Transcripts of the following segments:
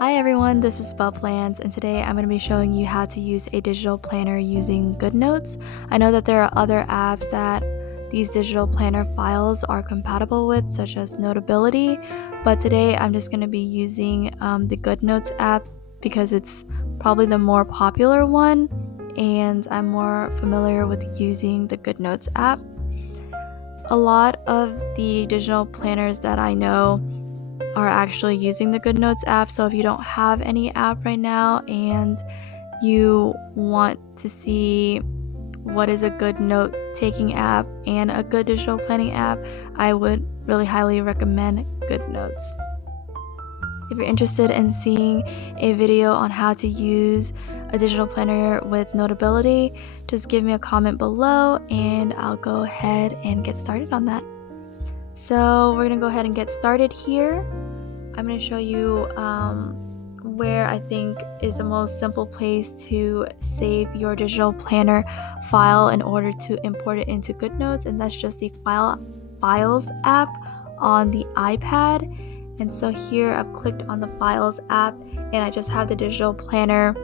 Hi everyone, this is Plans, and today I'm going to be showing you how to use a digital planner using GoodNotes. I know that there are other apps that these digital planner files are compatible with, such as Notability, but today I'm just going to be using the GoodNotes app because it's probably the more popular one, and I'm more familiar with using the GoodNotes app. A lot of the digital planners that I know are actually using the GoodNotes app. So if you don't have any app right now and you want to see what is a good note taking app and a good digital planning app, I would really highly recommend GoodNotes. If you're interested in seeing a video on how to use a digital planner with Notability, just give me a comment below and I'll go ahead and get started on that. So we're gonna go ahead and get started here. I'm going to show you where I think is the most simple place to save your digital planner file in order to import it into GoodNotes, and that's just the Files app on the iPad. And so here I've clicked on the Files app and I just have the digital planner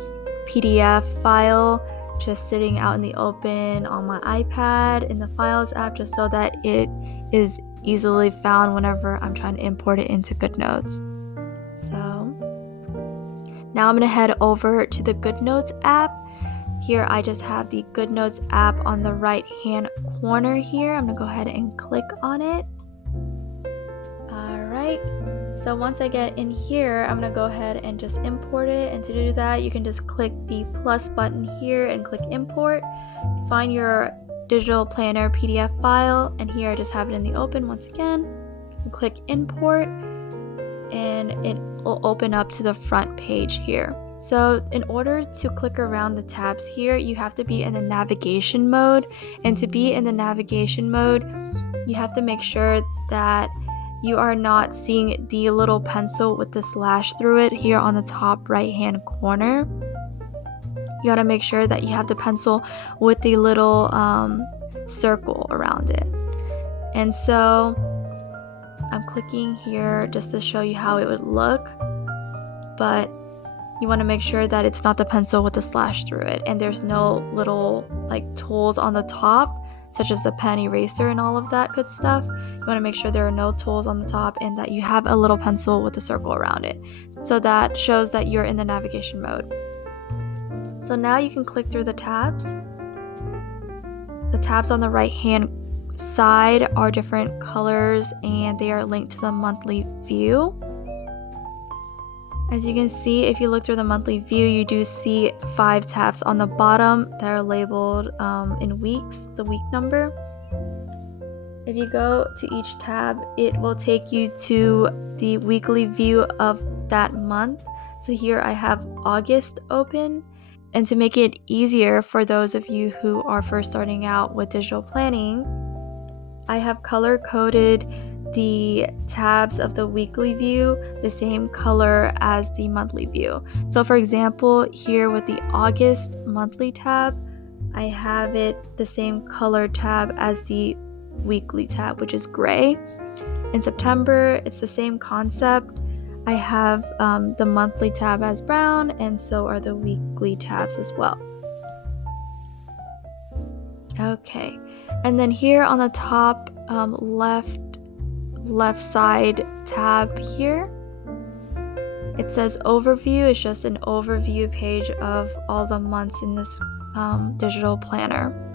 PDF file just sitting out in the open on my iPad in the Files app, just so that it is easily found whenever I'm trying to import it into GoodNotes. So now I'm going to head over to the GoodNotes app. Here I just have the GoodNotes app on the right hand corner here. I'm going to go ahead and click on it. Alright, so once I get in here, I'm going to go ahead and just import it, and to do that you can just click the plus button here and click import. Find your digital planner PDF file, and here I just have it in the open once again. Click import and it will open up to the front page here. So in order to click around the tabs here, you have to be in the navigation mode, and to be in the navigation mode you have to make sure that you are not seeing the little pencil with the slash through it here on the top right hand corner. You gotta make sure that you have the pencil with the little circle around it. And so I'm clicking here just to show you how it would look, but you want to make sure that it's not the pencil with the slash through it, and there's no little like tools on the top such as the pen eraser and all of that good stuff. You want to make sure there are no tools on the top and that you have a little pencil with a circle around it, so that shows that you're in the navigation mode. So now you can click through the tabs. The tabs on the right hand side are different colors and they are linked to the monthly view. As you can see, if you look through the monthly view, you do see 5 tabs on the bottom that are labeled in weeks, the week number. If you go to each tab, it will take you to the weekly view of that month. So here I have August open. And to make it easier for those of you who are first starting out with digital planning, I have color coded the tabs of the weekly view the same color as the monthly view. So for example, here with the August monthly tab, I have it the same color tab as the weekly tab, which is gray. In September, it's the same concept. I have the monthly tab as brown, and so are the weekly tabs as well. Okay, and then here on the top left side tab here, it says overview. It's just an overview page of all the months in this digital planner.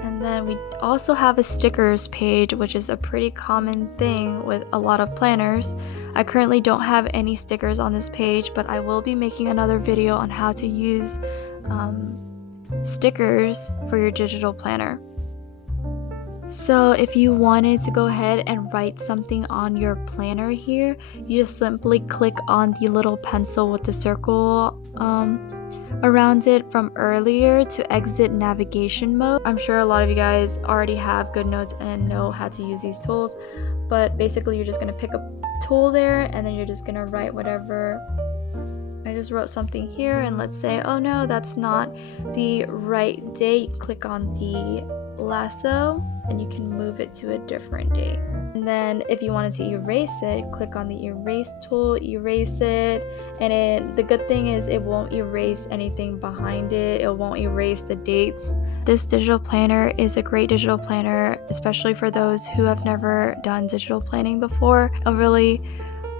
And then we also have a stickers page, which is a pretty common thing with a lot of planners. I currently don't have any stickers on this page, but I will be making another video on how to use stickers for your digital planner. So if you wanted to go ahead and write something on your planner here, you just simply click on the little pencil with the circle around it from earlier to exit navigation mode. I'm sure a lot of you guys already have GoodNotes and know how to use these tools, but basically you're just going to pick a tool there and then you're just going to write whatever. I just wrote something here, and let's say, oh no, that's not the right date. Click on the lasso and you can move it to a different date. And then if you wanted to erase it, click on the erase tool, erase it, and the good thing is it won't erase anything behind it. It won't erase the dates. This digital planner is a great digital planner, especially for those who have never done digital planning before. I really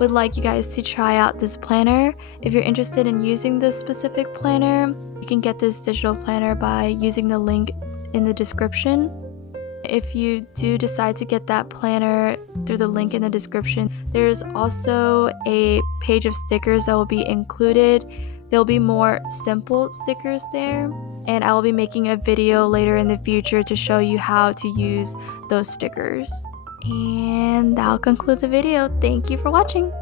would like you guys to try out this planner. If you're interested in using this specific planner, you can get this digital planner by using the link in the description. If you do decide to get that planner through the link in the description, there's also a page of stickers that will be included. There'll be more simple stickers there, and I will be making a video later in the future to show you how to use those stickers. And that'll conclude the video. Thank you for watching.